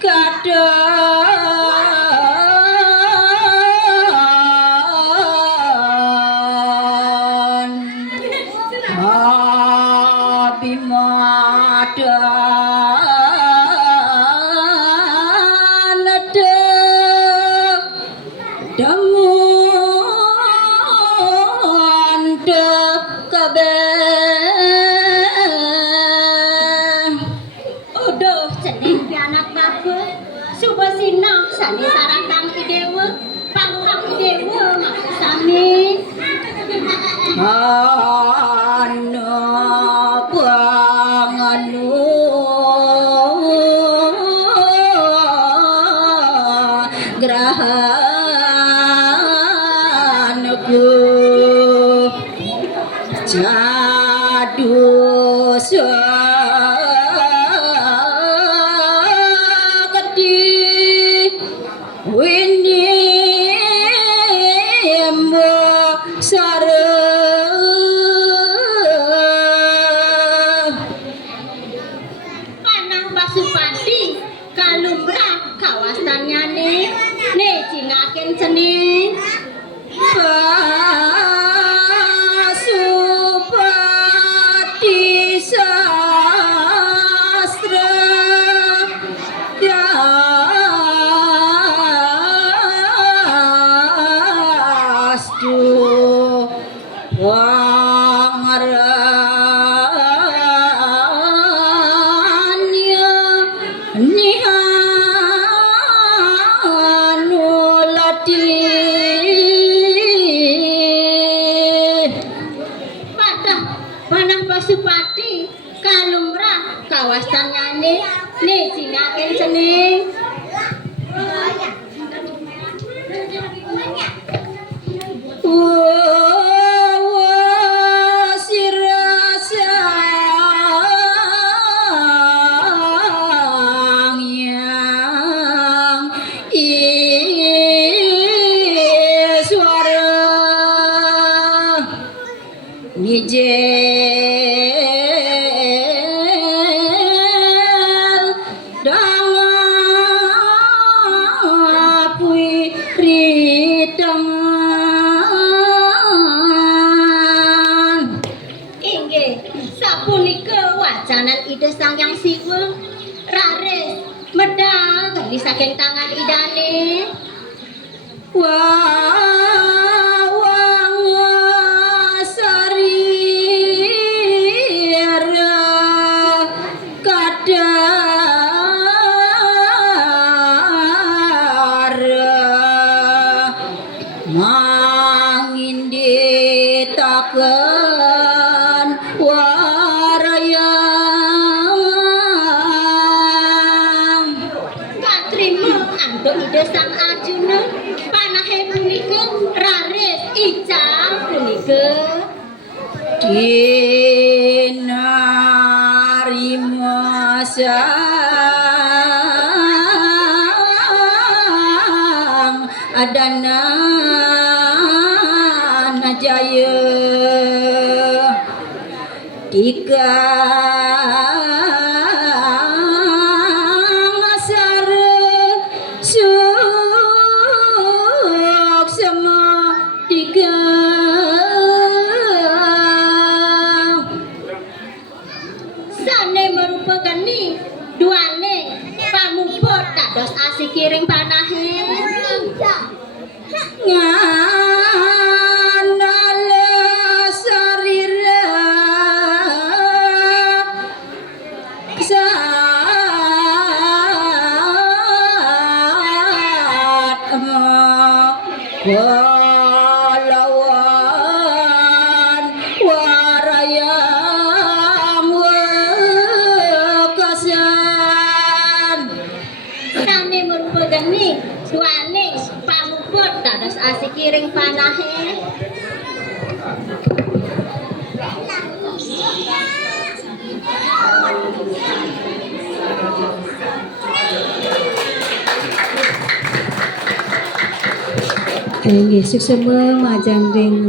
kadon abimadan damun kabeh Udah cening anak bagus subasina sani sarantang idewe pangkang idewe maksud sami ana panganu grahanku jadu panah Pasupati kalumrah kawasannya nih cingaken cening Pasupati sastra yastu wangaranya nihanulati panah Pasupati kalumrah kawasannya nih cingaken cening sirasang yang iswara nijel dangapui ridangan inggih sapunika wacanan ide Sangyang Siwa raris medal gali saking tangan idane wawang sarira kadar manginditaken warayang katrima antuk ide Sang Arjuna panahe punika raris icang punika dinarima sang adana najaya tiga ngasar suksema tiga sane merupakan nih duane pamuput dados asikiring panahe nganala sarira saat walawan warayang wekasan sane merupakan nih duane pamuput dados asikiring panahe Nggih suksema majang ring